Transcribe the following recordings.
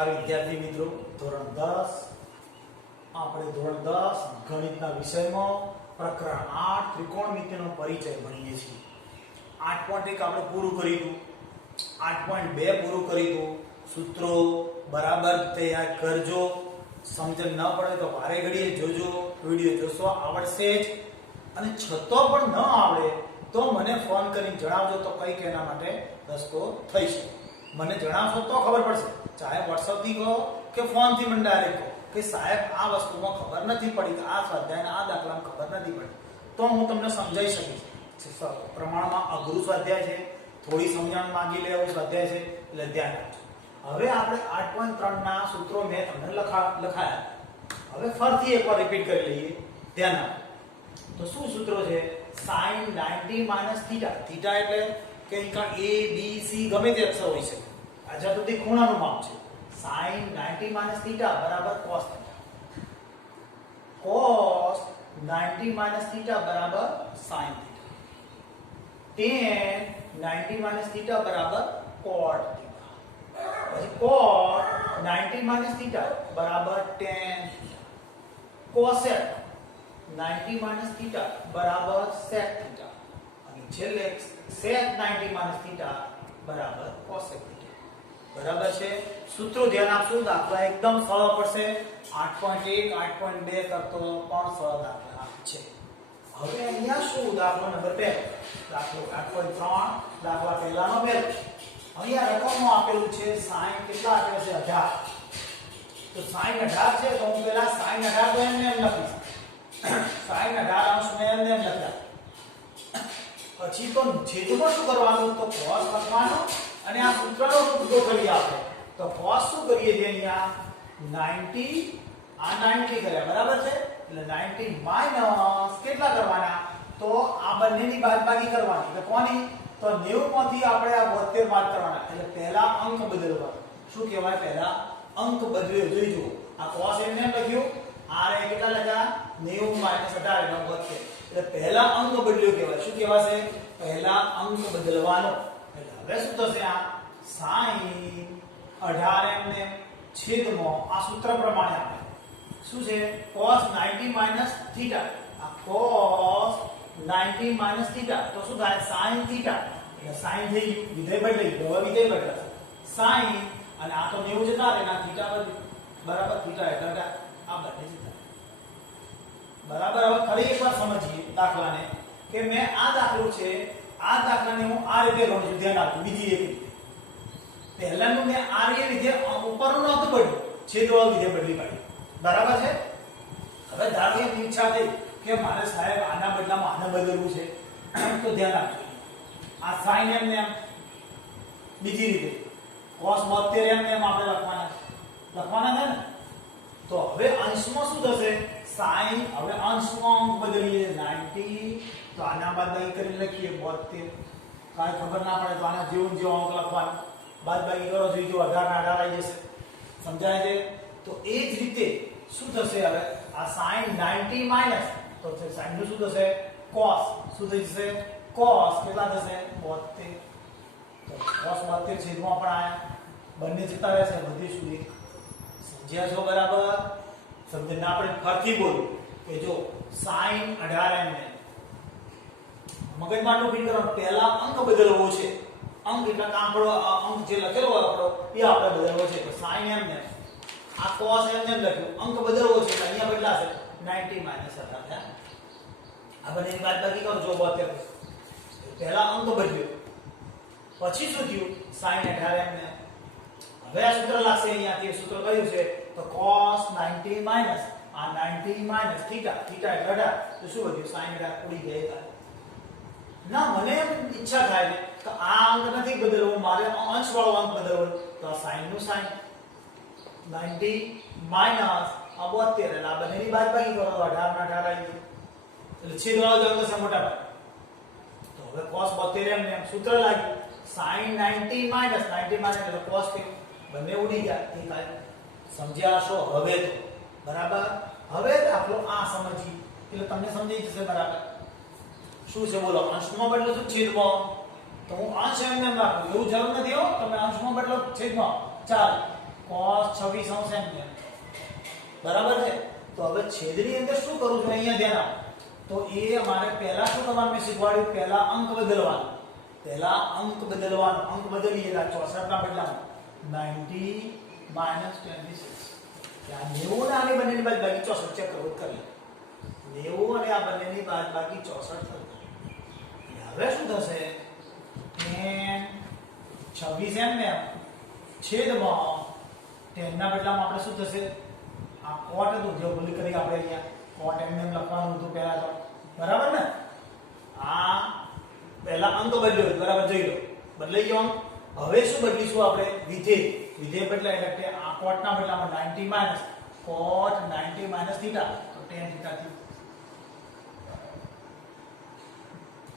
નમસ્કાર વિદ્યાર્થી મિત્રો, ધોરણ 10 આપણે ધોરણ 10 ગણિતના વિષયમાં પ્રકરણ 8 ત્રિકોણમિતિનો પરિચય ભણીએ છીએ. 8.1 આપણે પૂરું કર્યું, 8.2 પૂરું કર્યું. સૂત્રો બરાબર તૈયાર કરજો, સમજણ ન પડે તો વારે ઘડીએ જોજો, વિડિયો જોશો આવડશે જ, અને છતો પણ ન આવડે તો મને ફોન કરીને જણાવજો તો કંઈક એના માટે રસ્તો થઈ શકે. મને જણાવશો તો ખબર પડશે, ચાહે WhatsApp થી કહો કે ફોન થી મને ડાયરેક્ટ કહો કે સાહેબ આ વસ્તુમાં ખબર નથી પડી, કે આ સ્વાધ્યાયના આ દાખલામાં ખબર નથી પડી, તો હું તમને સમજાવી શકીશ. પ્રમાણમાં અઘરું સ્વાધ્યાય છે, થોડી સમજણ માંગી લે એવું સ્વાધ્યાય છે, એટલે ધ્યાન રાખજો. હવે આપણે 8.3 ના સૂત્રો મેં તમને લખાયા. હવે ફરીથી એકવાર રિપીટ કરી લઈએ, ધ્યાન આપો. તો શું સૂત્રો છે? sin 90 - θ. θ એટલે કે a b c ગમે તે અક્ષર હોય છે, આ જતુથી ખૂણાનું માપ છે. sin 90 - θ બરાબર cos θ. cos 90 - θ બરાબર sin θ. tan 90 - θ બરાબર cot θ. પછી cot 90 - θ બરાબર tan θ. cosec 90 - θ બરાબર sec θ. અને છેલ્લે sec 90 - θ બરાબર cosec θ. બરાબર છે? સૂત્રો ધ્યાન આપશો, દાખલા એકદમ સરળ પડશે. 8.1 8.2 કરતો પણ સરળ દાખલા છે. હવે અહીંયા શું? દાખલો નંબર 2, દાખલો 8.3, દાખલા પહેલાનો પહેલો. અહીંયા રકમો આપેલું છે. sin કેટલા આપેલ છે? 18. તો sin 18 છે, તો હું પહેલા sin 18 તો એમને એમ લખીશ. sin 18 અંશ મેં એમને એમ લખ્યા. પછી તો છેદમાં શું કરવાનું? તો cos લખવાનું, અને આ સૂત્રનો ઉપયોગ કરીએ આપણે. તો cos શું કરીએ છીએ અહીંયા? 90, આ 90 કર્યા, બરાબર છે? એટલે 90 માઈનસ કેટલા કરવાના? તો આ બંનેની બાદબાકી કરવાની. એટલે કોની? તો 90 માંથી આપણે આ 72 બાદ કરવાના. એટલે પહેલા અંક બદલવા. શું કહેવાય? પહેલા અંક બદલ્યો. જોઈ જુઓ, આ cos એમને એમ લખ્યું, આ રે કેટલા લખ્યા? 90 - 18 એટલે 72. એટલે પહેલા અંક બદલ્યો કહેવાય. શું કહેવાશે? પહેલા અંક બદલવાનો. એટલે હવે શું થશે? આ sin 18 એમને છેદમાં આ સૂત્ર પ્રમાણે આપણે શું છે? cos 90 - θ. આ cos 90 - θ તો શું થાય? sin θ. એટલે sin થઈ વિધેય બદલાઈ, હવે વિધેય બદલાશે. sin અને આ તો 90 જતા રહે, ના θ બદલી, બરાબર? θ એટલે આ બંને જતા. બરાબર? હવે ફરી એકવાર સમજીએ દાખલાને, કે મેં આ દાખલો છે, આ દાખલાને હું આ રીતે ગણું છું. ધ્યાન આપજો. બીજી એક રીતે પહેલાનું મેં આ રીતે ઉપરનું નહોતું બદલ્યું, છેદવાળું વિધેય બદલી કાઢ્યું. બરાબર છે? હવે ધારો કે ઈચ્છા થઈ કે મારે સાહેબ આના બદલામાં આને બદલવું છે, તો ધ્યાન આપજો. આ sin એમને એમ બીજી રીતે cos 72 એમને એમ આપણે લખવાના છે ને. તો હવે અંશમાં શું થશે? sin, હવે અંશમાં અંક બદલીએ 90, તો આના બાદબાકી કરીને લખીએ 72. કાંઈ ખબર ના પડે તો આના જેવું જેવો અંક લખવાનો, બાદબાકી કરો, જોઈજો 18 ના 18 આવી જશે. સમજાય છે? તો એ જ રીતે શું થશે? હવે આ sin 90 માઈનસ, તો sin નું શું થશે? cos. શું થઈ જશે? cos કેટલા થશે? 72. તો cos 72 છેદમાં પણ આયા, બંને જતા રહેશે, બધી શું એક. સમજ્યા છો? બરાબર? સમજણ ના આપણે ફરીથી બોલું કે જો sin 18 એમને મગજમાં ટોપી કરો, પહેલા અંક બદલવો છે. અંક એટલે આંકડો, અંક જે લખેલો હોય આપણો એ આપણે બદલવો છે. તો sin એમને આ cos એમને લખ્યું, અંક બદલવો છે, એટલે અહીંયા બદલાશે 90 - 18 થયા. આ બંનેની બાદબાકી કરો, જો 72. પહેલા અંક બદલ્યો, પછી શું થયું? sin 18 એમને. હવે આ સૂત્ર લાગશે. અહીંયાથી સૂત્ર કયું છે? તો cos 90 આ 90 - θ. θ એટલે 18. તો શું વધ્યું? sin 18 ઉડી ગયા. ના, મને એમ ઈચ્છા થાય ને તો આ અંક નથી બદલવો, મારે અંશ વાળો અંક બદલવો, તો આ sin નું sin 90 - આ 72, એટલે આ બંનેની બાદબાકી કરો તો 18 ના 18 આવી ગયું. એટલે છેદવાળો જ અંક છે મોટા ભાઈ. તો હવે cos 72 એમને એમ સૂત્ર લાગ્યું. sin 90 - 90 એટલે cos થયું, બંને ઉડી ગયા. એ કાંઈ સમજ્યા છો હવે? તો બરાબર. હવે દાખલો આ સમજી એટલે તમને સમજી જશે. બરાબર? શું છે બોલો? અંશમાં બદલો છું છેદમાં, તો હું અંશ એમને એમ રાખું, એવું જરૂર નથી હો તમે અંશમાં બદલો છેદમાં. ચાલો, cos 26 અંશ એમને બરાબર છે. તો હવે છેદની અંદર શું કરું છું અહીંયા ધ્યાન આપો. તો એ અમારે પહેલા શું કરવાનું મેં શીખવાડ્યું, પહેલા અંક બદલવાનો. પહેલા અંક બદલવાનો, અંક બદલીએ એટલે 64 ના બદલામાં 90 માઈનસ 26. આ 90 ને આની બંનેની બાદબાકી 64 ચેક કરો કરી. 90 અને આ બંનેની બાદબાકી 64 થઈ. હવે શું થશે, tan 26 એમ ને છેદમાં tan ના બદલામાં આપણે શું થશે, આ cot હતું જે ભૂલી કરી આપણે અહીંયા cot એમ લખવાનું હતું પહેલા તો, બરાબર ને. આ પહેલા અંક બદલ્યો બરાબર, જોઈ લો બદલાઈ ગયો અંક. હવે શું બદલીશું આપણે, વિધેય. વિધેય બદલાય એટલે કે આ cot ના બદલામાં 90 માઈનસ cot 90 માઈનસ થીટા, તો tan થીટા થયું.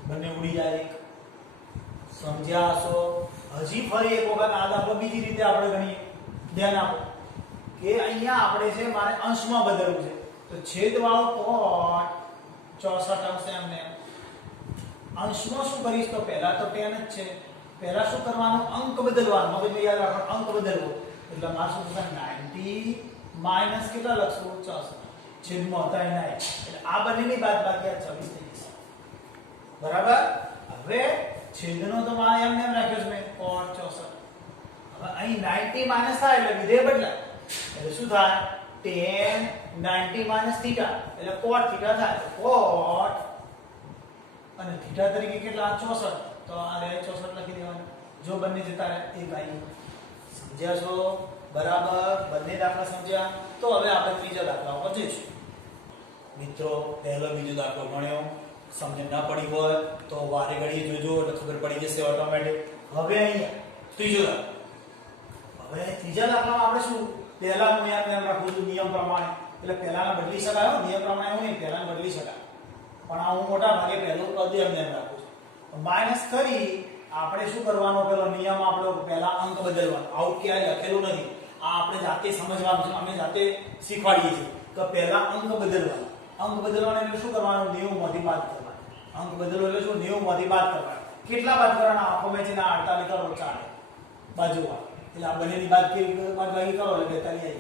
બંને ઉડી જાય. સમજ્યા છો? હજી ફરી એક વખત આ દાખલો બીજી રીતે આપણે ગણીએ. ધ્યાન આપો કે અહીંયા આપણે છે મારે અંશમાં બદલવું છે. તો છેદવાળો cot 64 અંશ એમને અંશમાં શું કરીશ, તો પહેલા તો tan જ છે. પહેલા શું કરવાનું, અંક બદલવાનો. મગજમાં યાદ રાખો, અંક બદલવો. એટલે મારે શું થશે, 90 માઈનસ કેટલા લખશું, 64. છેદમાં હતા એના એટલે આ બંનેની બાદબાકી આ 26 થઈ જશે. બરાબર. હવે છેદનો તો મારે એમને એમ રાખ્યો છે મેં cot 64. હવે અહીં 90 માઈનસ થાય એટલે વિધેય બદલાય. એટલે શું થાય, tan 90 માઈનસ થીટા એટલે cot થીટા થાય. cot અને થીટા તરીકે કેટલા, 64. તો આ રે 64 લખી દેવાનું. જો બંને જતા રહે એક આવી. સમજ્યા છો? બરાબર. બંને દાખલા સમજ્યા? તો હવે આપણે ત્રીજા દાખલા ઉપર જઈશું. મિત્રો પહેલો બીજો દાખલો ગણ્યો, સમજ ના પડી હોય તો વારે ઘડીએ જોજો એટલે ખબર પડી જશે ઓટોમેટિક. હવે અહીંયા ત્રીજો દાખલો. હવે ત્રીજા દાખલામાં આપણે શું, પહેલા હું એમ રાખું છું નિયમ પ્રમાણે. એટલે પહેલાના બદલી શકાય, નિયમ પ્રમાણે એવું નહીં, પહેલાને બદલી શકાય. પણ આ હું મોટા ભાગે પહેલું પદ એમ રાખું છું. માઈનસ કરી આપણે શું કરવાનો, પેલો નિયમ આપણો પહેલા અંક બદલવાનો. આવું ક્યાંય લખેલું નથી, આ આપણે જાતે સમજવાનું છે. અમે જાતે શીખવાડીએ છીએ કે પહેલા અંક બદલવાનો. અંક બદલવાનો એટલે શું કરવાનું, 90 માંથી બાદ કરવાનું. અંક બદલવો એટલે શું, 90 માંથી બાદ કરવાનું. કેટલા બાદ કરવાના, આખો મેચના 48 કરો ચાલે બાજુમાં. એટલે આ બંનેની બાદબાકી કરો એટલે 42 આવી જાય.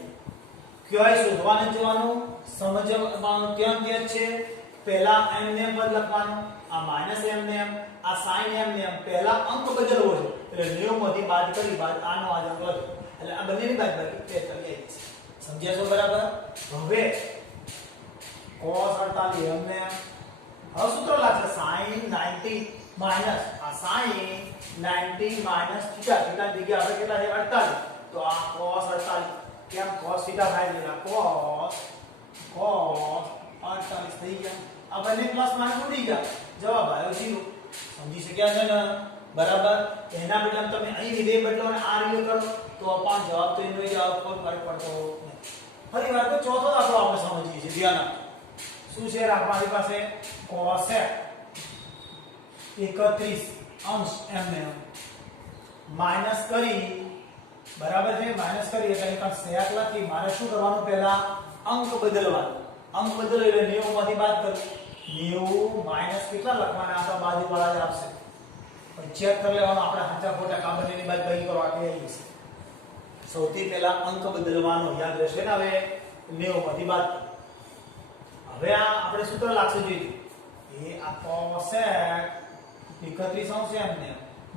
કયો શોધવાનું જોવાનું, સમજવાનું કેમ કે છે. પહેલા એમ પદ લખવાનું, આ માઈનસ એમ, આ સાઈન એમ. પહેલા અંક બદલવો છે એટલે 90 માંથી બાદ કરી બાદ આનો આ અંક વધે એટલે આ બંનેની બાદબાકી 43 આવી જશે. સમજ્યા છો? બરાબર. હવે cos 48 એમને હવે સૂત્ર લાગશે sin 90 માઈનસ આ sin 90 માઈનસ થીટા. થીટા જગ્યાએ આપણે કેટલા છે, 48. તો આ cos 48 કેમ cos થીટા થાય એટલે cos 48 થઈ ગયા. આ બંને પ્લસ માઈનસ ઉડી ગયા, જવાબ આવ્યો 0. સમજી શક્યા છે ને? બરાબર. એના બદલે તમે અહીં વિધેય બદલો અને આ રીતે કરો તો પણ જવાબ તો એનો જ આવે, કોઈ ફરક પડતો નથી. ફરી વાર તો ચોથો દાખલો આપણે સમજીએ છીએ. ધ્યાન આપો. શું છે આપણી પાસે, cosec 31 અંશ એમને માઈનસ કરી, બરાબર છે, માઈનસ કરી એટલે અહીં sec લખી. મારે શું કરવાનું, પહેલા અંક બદલવાનો. અંક બદલો એટલે 90 માંથી બાદ કરો. 90 માઈનસ કેટલા લખવાના, આ તો બાજુવાળા જ આપશે. પણ ચેક કરી લેવાનું આપણે સાચા ખોટા, કા બંનેની બાદબાકી કરો આટલી આવી જશે. સૌથી પહેલા અંક બદલવાનો યાદ રહેશે ને. હવે 90 માંથી બાદ. હવે આ આપણે સૂત્ર લાગશે જોઈએ એ આ cosec 31 અંશ એમને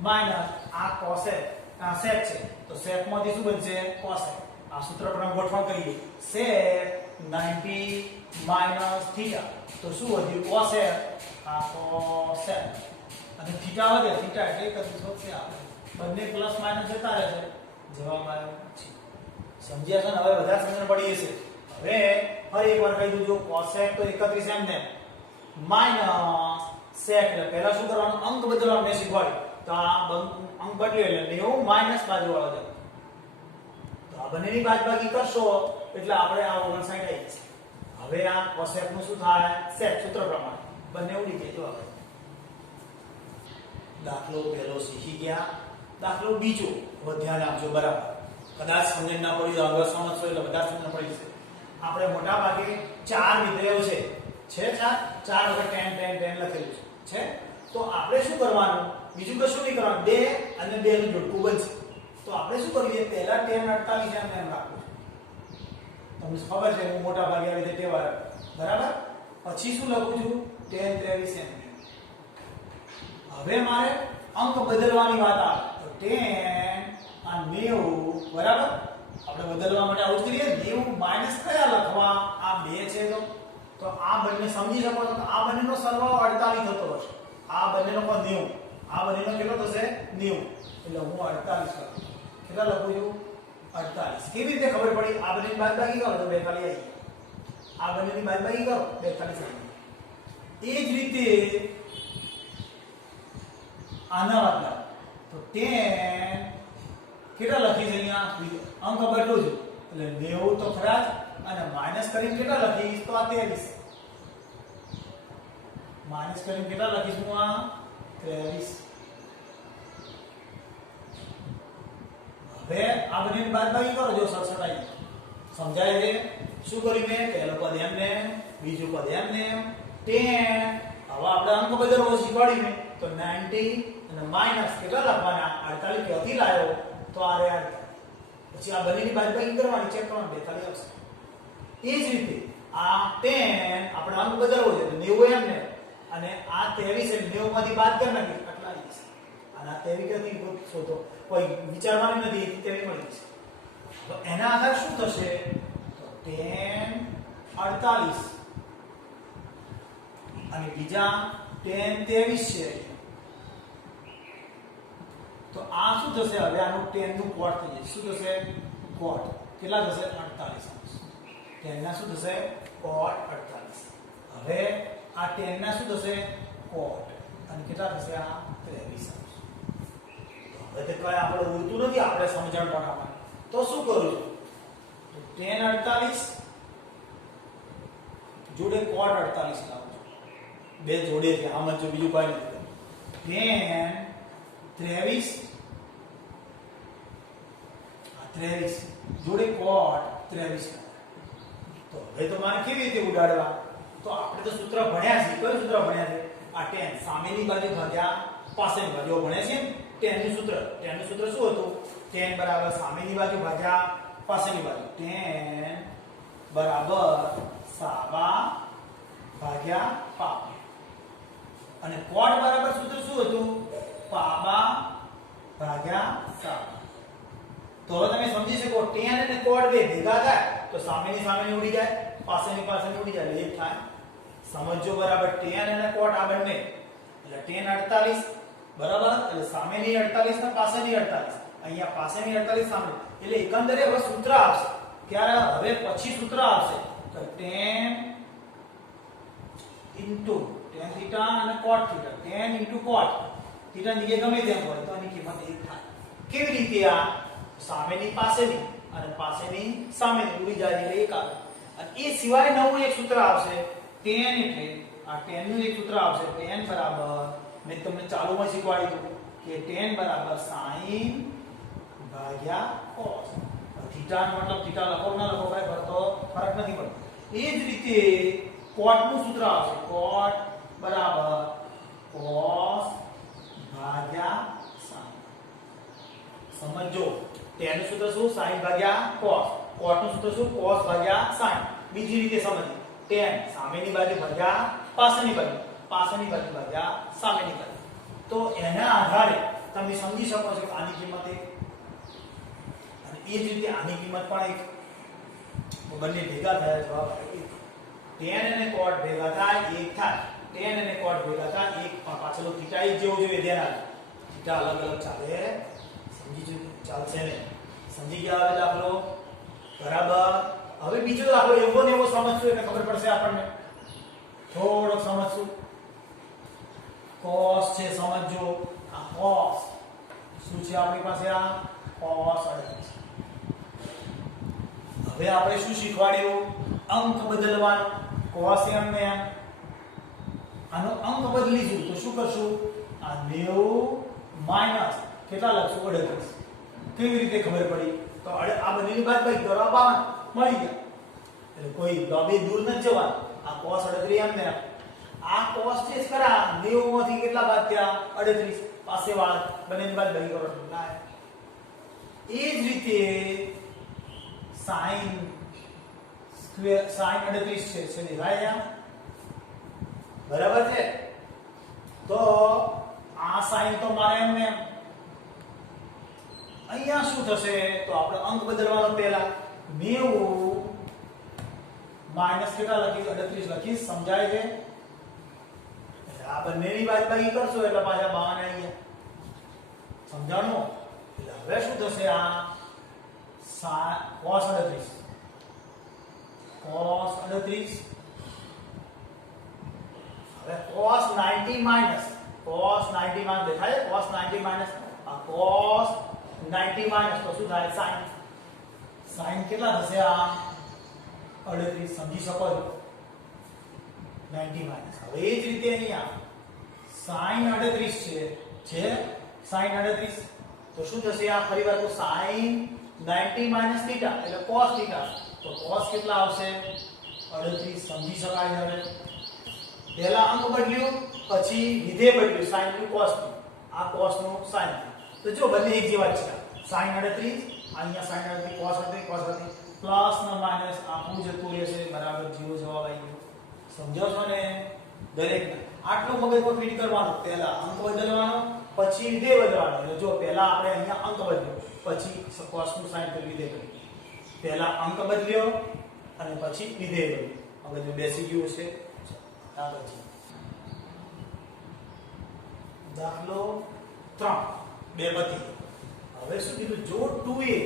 માઈનસ આ cosec આ sec છે તો sec માંથી શું બનશે, cosec. આ સૂત્ર પર ગોઠવણ કરીએ, sec 90 માઈનસ થીટા તો શું વધ્યું, cosec. આ cosec અને થીટા વધે, થીટા એટલે 31 વધશે. આપણે બંને પ્લસ માઈનસ જતા રહેશે, જવાબ આવ્યો છે. સમજ્યા છો ને? હવે બધા સમજણ પડી જશે. હવે ફરી એકવાર કહી દઉં, જો cosec તો 31 એમને માઈનસ sec એટલે પહેલા શું કરવાનું, અંક બદલવાનું મેં શીખવાડ્યું. તો આ અંક બદલ્યો એટલે 90 માઈનસ બાજુવાળો જાય. તો આ બંનેની બાદબાકી કરશો એટલે આપણે આ 59 આવી જશે. હવે આ cosec નું શું થાય, sec સૂત્ર પ્રમાણે બંને ઉડી જાય. જવાબ દાખલો પહેલો શીખી ગયા. દાખલો બીજો ધ્યાન આપજો, બરાબર. કદાચ સમજણ ના પડી તો આગળ સમજશો એટલે બધા સમજણ પડી જશે. આપણે મોટા ભાગે 4 વિધેયો છે ચાર વખત tan લખેલું છે. તો આપણે શું કરવાનું, બીજું કશું નહીં કરવાનું, 2 અને 2 નું જોડકું બનશે. તો આપણે શું કરીએ, પહેલા tan 48 એમ રાખવું છે, તમને ખબર છે હું મોટા ભાગે આવી રીતે ટેવા બરાબર, પછી શું લખું છું tan 23 એમ. હવે મારે અંક બદલવાની વાત આવે તો tan આ 90 બરાબર, આપણે બદલવા માટે આવું જ કરીએ, 90 માઈનસ કયા લખવા, આ 2 છે તો આ બંને સમજી શકો છો, આ બંનેનો સરવાળો 48 થતો હશે, આ બંનેનો પણ 90, આ બંનેનો કેટલો થશે 90, એટલે હું 48 લખું, કેટલા લખું છું 48. કેવી રીતે ખબર પડી, આ બંનેની બાદબાકી કરો તો 42 આવી જાય, આ બંનેની બાદબાકી કરો 42 આવી જાય. એ જ રીતે આના બદલા તો tan કેટલા લખીશ, અહીંયા અંક બદલું છું એટલે 90 તો ખરા જ, અને માઈનસ કરીને કેટલા લખીશ તો આ 23, માઈનસ કરીને કેટલા લખીશ હું આ 23. હવે આ બંનેની બાદબાકી કરો જો સરસટાઈ સમજાય છે. શું કર્યું મેં, પહેલું પદ એમને, બીજું પદ એમને, tan હવે આપણે અંક બદલવો શીખવાડ્યું મેં તો 90 અને માઈનસ કેટલા લખવાના 48 ક્યાંથી લાવ્યો તો આ રે 48, પછી આ બંનેની બાદબાકી કરવાની, ચેક કરવાનું 42 આવશે. એ જ રીતે આ tan આપણે અંક બદલવો છે તો 90 એમને, અને આ 23 છે 90 માંથી બાદ કરી નાખી આટલા આવી જશે, અને આ 23 ક્યાંથી શોધો કોઈ વિચારવાની નથી, 23 મળી જશે. તો એના આધાર શું થશે તો tan 48 અને બીજા tan 23 છે, તો આ શું થશે, હવે આનું tan નું cot થઈ જશે, શું થશે cot, કેટલા થશે 48, tan ના શું થશે cot 48. હવે આ tan ના શું થશે cot, અને કેટલા થશે આ 23. તો હવે તો કઈ આપણે ઉડતું નથી, આપણે સમજણ બનાવવાની, તો શું કરું છું તો tan 48 જોડે cot 48 લાવું છું, બે જોડે છે આમ જ, બીજું કઈ નથી. tan 23 જોડે cot 23. તો હવે તો મારે કેવી રીતે ઉડાડવા, તો આપણે તો સૂત્ર ભણ્યા છે, કયું સૂત્ર ભણ્યા છે આ tan સામેની બાજુ ભાગ્યા પાછળની બાજુ ભણ્યા છે, tan નું સૂત્ર શું હતું, tan બરાબર સામેની બાજુ ભાગ્યા પાછળની બાજુ, tan બરાબર સાબા ભાગ્યા પા, અને cot બરાબર સૂત્ર શું હતું પાબા ભાગ્યા સાબા. તો હવે તમે સમજી શકો tan અને cot બે ભેગા થાય તો સામેની ઉડી જાય, પાછળની ઉડી જાય એટલે એક થાય. સમજો બરાબર, tan અને cot આ બંને એટલે tan 48 બરાબર, એટલે સામેની 48 ને પાછળની 48, અહીંયા પાછળની 48 સામે, એટલે એકંદરે હવે સૂત્ર આવશે, ક્યારે હવે પછી સૂત્ર આવશે તો tan tan θ અને cot θ, tan cot θ ની જગ્યાએ ગમે તેમ હોય તો આની કિંમત 1 થાય. કેવી રીતે, આ સામેની પાછળની અને પાછળની સામેની ઉડી જાય એટલે 1 આવે, અને એ સિવાય નવું એક સૂત્ર આવશે tan, એટલે આ tan નું એક સૂત્ર આવશે, tan બરાબર મેં તમને ચાલુમાં શીખવાડ્યું હતું કે tan બરાબર sin ભાગ્યા cos. થીટા નો મતલબ થીટા લખો ના લખો કઈ ફરક નથી પડતો. એ જ રીતે cot નું સૂત્ર આવશે, cot બરાબર cos ભાગ્યા sin. સમજો tan નું સૂત્ર શું sin ભાગ્યા cos, cot નું સૂત્ર શું cos ભાગ્યા sin. બીજી રીતે સમજીએ, tan સામેની બાજુ ભાગ્યા પાછળની બાજુ, પાછળની બાજુ ભાગ્યા સામેની બાજુ. તો એના આધારે તમે સમજી શકો છો કે આની કિંમત 1, અને એ જ રીતે આની કિંમત પણ 1, બંને ભેગા થયા જવાબ 1. tan અને cot ભેગા થાય 1 થાય, tan અને cot ભેગા થાય 1, પાછળનો થીટા એક જેવો જોઈએ, ધ્યાન આપો થીટા અલગ અલગ ચાલે, સમજી ચાલશે ને, સમજી ગયા હવે દાખલો બરાબર. હવે બીજો દાખલો એવો ને એવો સમજશું એટલે ખબર પડશે આપણને, થોડોક સમજશું. cos છે સમજો, આ cos શું છે આપણી પાસે, આ cos 38. હવે આપણે શું શીખવાડ્યું, અંક બદલવાનો, cos એમને આનો અંક બદલીશું તો શું કરશું, આ 90 માઈનસ કેટલા લખશું 38. કેવી રીતે ખબર પડી તો આ બંનેની બાદબાકી કરો, 52 મળી ગયા, એટલે કોઈ બે દૂર ન જવાનું, આ cos 38 એમને આ cos છે ખરા, 90 માંથી કેટલા બાદ થયા 38, પાસે વાળ બંનેની બાદબાકી કરો એટલે એ જ રીતે sin સ્ક્વેર sin 38 છે દેખાય છે બરાબર છે તો આ sin તો મારે એમને અહીંયા શું થશે તો આપણે અંક બદલવાનો પહેલા 90 માઈનસ કેટલા લખીશ 38 લખીશ સમજાય છે આ બંનેની બાદબાકી કરશો એટલે પાછા 52 આવી ગયા સમજાણું એટલે હવે શું થશે આ cos 38 હવે cos 90 માઈનસ દેખાય cos 90 માઈનસ આ cos 90 માઈનસ તો શું થાય sin કેટલા થશે આ 38 સમજી શકો છો 90 માઈનસ હવે એ જ રીતે અહીંયા sin 38 છે sin 38 તો શું થશે આ ફરીવાર તો sin 90 માઈનસ θ એટલે cos θ તો cos કેટલા આવશે 38 સમજી શકાય હવે પહેલા અંક બદલ્યું પછી વિધેય બદલ્યું sin નું cos નું આ cos નું sin તો જો બંને એક જેવા જ છે sin 38 અહીંયા sin 38 cos 38 પ્લસ ના માઈનસ આખું જતું રહેશે બરાબર જેવો જવાબ આવી ગયો સમજો છો ને દરેક આટલું મગજમાં ફીટ કરવાનું પહેલા અંક બદલવાનો પછી વિધેય બદલવાનો એટલે જો પહેલા આપણે અહીંયા અંક બદલ્યો પછી cos નું sin પર વિધેય કર્યું પહેલા અંક બદલ્યો અને પછી વિધેય બદલ્યું હવે જો બેસી ગયું છે આ પછી દાખલો 3 બે પતિ હવે શું કીધું જો 2a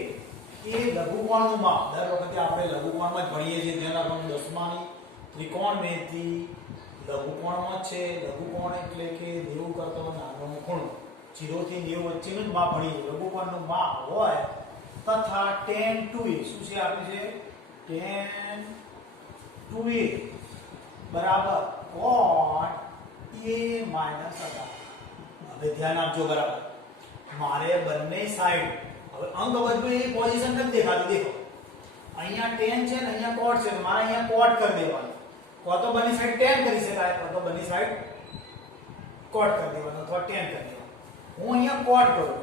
એ લઘુકોણનું માપ દર વખતે આપણે લઘુકોણમાં જ ભણીએ છીએ તેના પણ 10માની ત્રિકોણમિતિ લઘુકોણમાં છે લઘુકોણ એટલે કે 90 કરતો નાનો ખૂણો 0 થી 90 વચ્ચેનું જ માપ ભણીએ લઘુકોણનું માપ હોય તથા tan 2a શું છે આપ્યું છે tan 2a બરાબર cot a માઈનસ 18 હવે ધ્યાન આપજો બરાબર મારે બંને સાઈડ હવે અંક બદલું એ પોઝિશન નથી દેખાતી દેખો અહીંયા tan છે ને અહીંયા cot છે તો મારે અહીંયા cot કરી દેવાનું કો તો બંને સાઈડ tan કરી શકાય કો તો બંને સાઈડ cot કરી દેવાનું અથવા tan કરી દેવાનું હું અહીંયા cot કરું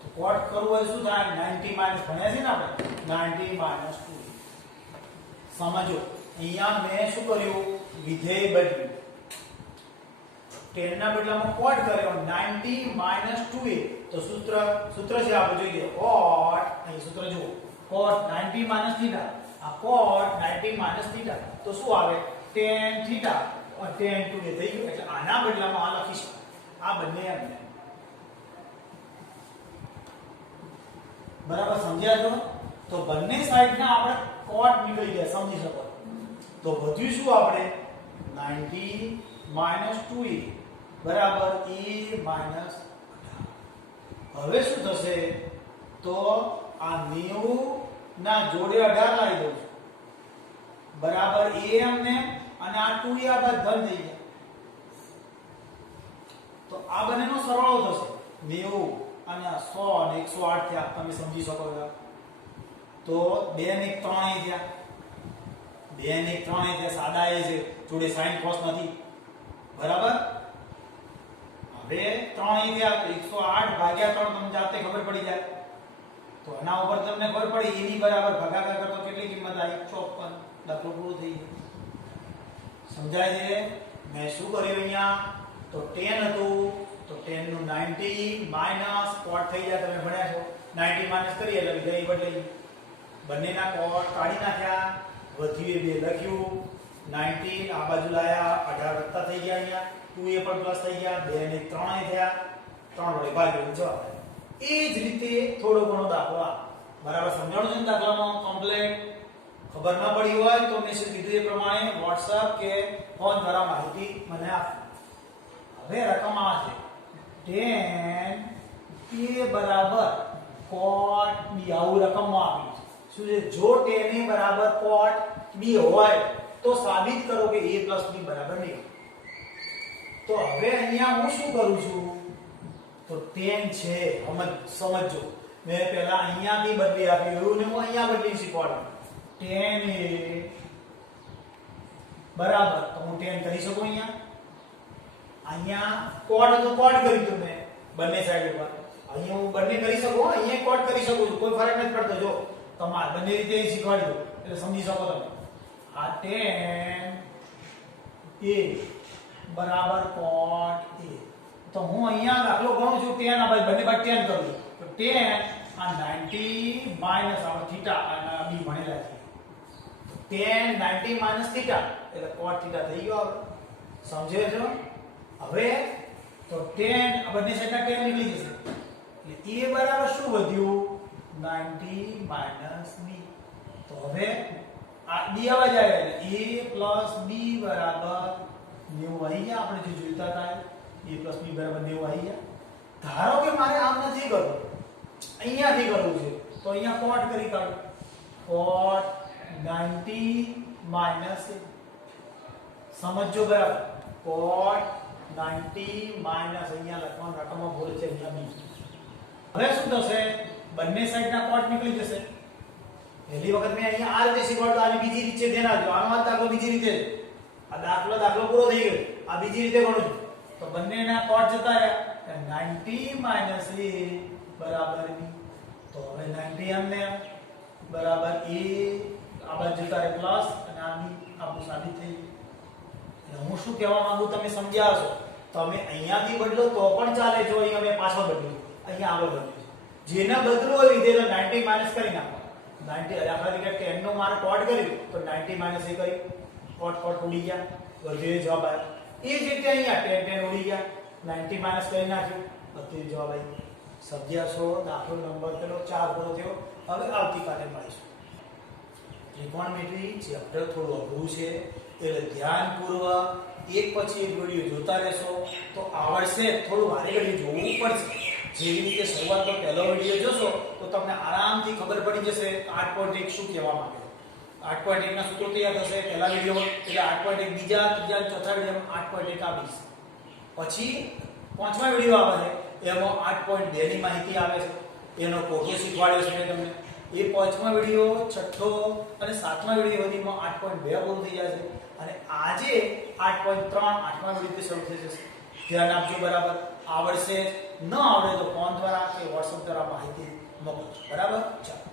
તો cot કરવું હોય શું થાય 90 માઈનસ ભણ્યા છે ને આપણે 90 માઈનસ 2 સમજો અહીંયા મેં શું કર્યું વિધેય બદલ્યું 10 ના બદલામાં cot કર્યો 90 માઈનસ 2a તો સૂત્ર છે આપણે જોઈએ cot અહીં સૂત્ર જુઓ cot 90 માઈનસ θ આ cot 90 માઈનસ θ તો શું આવે tan θ और tan 2a થઈ ગયું એટલે આના બદલામાં આ લખીશું આ બંને એમ બરાબર સમજ્યા છો તો બંને સાઈડના આપણે cot નીકળી ગયા સમજી શકો તો વધ્યું શું આપણે 90 માઈનસ 2a બરાબર a માઈનસ 18 હવે શું થશે તો આ 90 ના જોડે 18 લાવી દઉં છું બરાબર a એમને અને આ 2a આ બાદ ધન થઈ ગયા તો આ બંનેનો સરવાળો થશે 90 અને 100 અને 108 થયા તમે સમજી શકો છો તો 2 ને 1 3 થયા 2 ને 1 3 થયા સાદા એ છે જોડે sin cos નથી બરાબર હવે 3 થયા તો 108 ભાગ્યા 3 તમને જાતે ખબર પડી જાય તો આના ઉપર તમને ખબર પડી એની બરાબર ભાગાકાર કરતો કેટલી કિંમત આવી 54 દાખલો પૂરો થઈ ગયો સમજાય છે મેં શું કર્યું અહીંયા તો 10 હતું તો 10 નું 90 માઈનસ cot થઈ જાય તમે ભણ્યા છો 90 માઈનસ કરી એટલે વિધેય બદલાઈ બંનેના cot કાઢી નાખ્યા વધ્યું એ 2 લખ્યું 19 આ બાજુ લાયા 18 વત્તા થઈ ગયા અહીંયા 2a પણ પ્લસ થઈ ગયા 2 ને 3 થયા 3 વડે ભાગ્યો જવાબ એ જ રીતે થોડો ઘણો દાખલો બરાબર સમજાણું છે ને દાખલામાં કમ્પ્લીટ ખબર ના પડી હોય તો મેં શું કીધું એ પ્રમાણે WhatsApp કે ફોન દ્વારા માહિતી મને આપો હવે રકમ આ છે tan a બરાબર cot b આવું રકમમાં આપ્યું છે શું છે જો tan a બરાબર cot b હોય તો સાબિત કરો કે a b બરાબર નહીં તો હવે અહીંયા હું શું કરું છું તો tan છે સમજો મેં પહેલા અહીંયાથી બદલી આપ્યું એવું ને હું અહીંયા બદલી શીખવાડું tan a બરાબર તો હું tan કરી શકું અહીંયા cot તો cot કરી દઉં મેં બંને સાઈડ ઉપર અહીંયા હું બંને કરી શકું, અહીંયા કોટ કરી શકું છું, કોઈ ફરક નથી પડતો. જો તમારે બંને રીતે શીખવાડી દો એટલે સમજી શકો તમે. આ tan a બરાબર cot a. તો હું અહીંયા દાખલો ગણું છું tan, આ ભાઈ બંને બાજુ tan કરું છું. તો tan આ 90 માઈનસ આ થીટા અને b ભણેલા છે. tan 90 માઈનસ થીટા એટલે cot થીટા થઈ ગયો. સમજે છો? હવે તો tan આ બંને સાઈડના tan નીકળી જશે. એટલે a બરાબર શું વધ્યું? 90 માઈનસ b. તો હવે આ b આવા જાય એટલે a b બરાબર 90 આવી ગયા. આપણે જે જોઈતા હતા a b બરાબર 90 આવી ગયા. ધારો કે મારે આમ નથી કરવું, અહીંયાથી કરવું છે, તો અહીંયા cot કરી કાઢો. cot 90 માઈનસ સમજો બરાબર. cot 90 માઈનસ અહીંયા લખવાનું રાખવામાં ભૂલ છે, અહીંયા b. હવે શું થશે? બંને સાઈડના cot નીકળી જશે. પહેલી વખત મેં અહીંયા આ રીતે શીખવાડ્યું, આની બીજી રીતે ધ્યાન આપજો. આનો આ દાખલો બીજી રીતે છે. આ દાખલો પૂરો થઈ ગયો. આ બીજી રીતે ગણું છું. તો બંનેના cot જતા રહ્યા. 90 માઈનસ a બરાબર b. તો હવે 90 એમને બરાબર a આ બાજુ જતા રહે પ્લસ અને આ b આપણું સાબિત થઈ ગયું. એટલે હું શું કહેવા માંગુ તમે સમજ્યા છો? તમે અહીંયાથી બદલો તો પણ ચાલે. જો અહીંયા મેં પાછળ બદલ્યું, અહીંયા આગળ બદલ્યું. જેને બદલવું હોય વિધેય 90 માઈનસ કરી નાખો. 90 દાખલા તરીકે 10 નો મારે cot કર્યું તો 90 માઈનસ a કરી. cot ઉડી ગયા, વધ્યો જવાબ આવ્યો. એ જ રીતે અહીંયા 10 ઉડી ગયા, 90 માઈનસ કરી નાખ્યું, વધ્યો જવાબ આવ્યો. સમજ્યા છો? દાખલો નંબર પેલો 4 પૂરો થયો. હવે આવતીકાલે મળીશું. ત્રિકોણમિતિ ચેપ્ટર થોડું અઘરું છે એટલે ધ્યાનપૂર્વક એક પછી એક વિડિયો જોતા રહેશો તો આવડશે. થોડું વારે ઘડી જોવું પડશે. જેવી રીતે શરૂઆતનો પહેલો વિડિયો જોશો તો તમને આરામથી ખબર પડી જશે 8.1 શું કહેવા માંગે છે. 8.1 ના સૂત્રો તૈયાર થશે પહેલા વિડિયોમાં, એટલે 8.1 બીજા ત્રીજા ચોથા વિડિયોમાં 8.1 આવી જશે. પછી પાંચમા વિડિયો આવે છે એમાં 8.2 ની માહિતી આવે છે, એનો કોર્સ શીખવાડ્યો છે મેં તમને. એ પાંચમા વિડિયો, છઠ્ઠો અને સાતમા વિડિયો સુધીમાં 8.2 પૂરું થઈ જશે. અને આજે 8.3 આઠમા વિડિયોથી શરૂ થઈ જશે. ધ્યાન આપજો બરાબર. આવડશે ન આવડે તો ફોન દ્વારા કે WhatsApp દ્વારા માહિતી મોકલજો. બરાબર? ચાલો.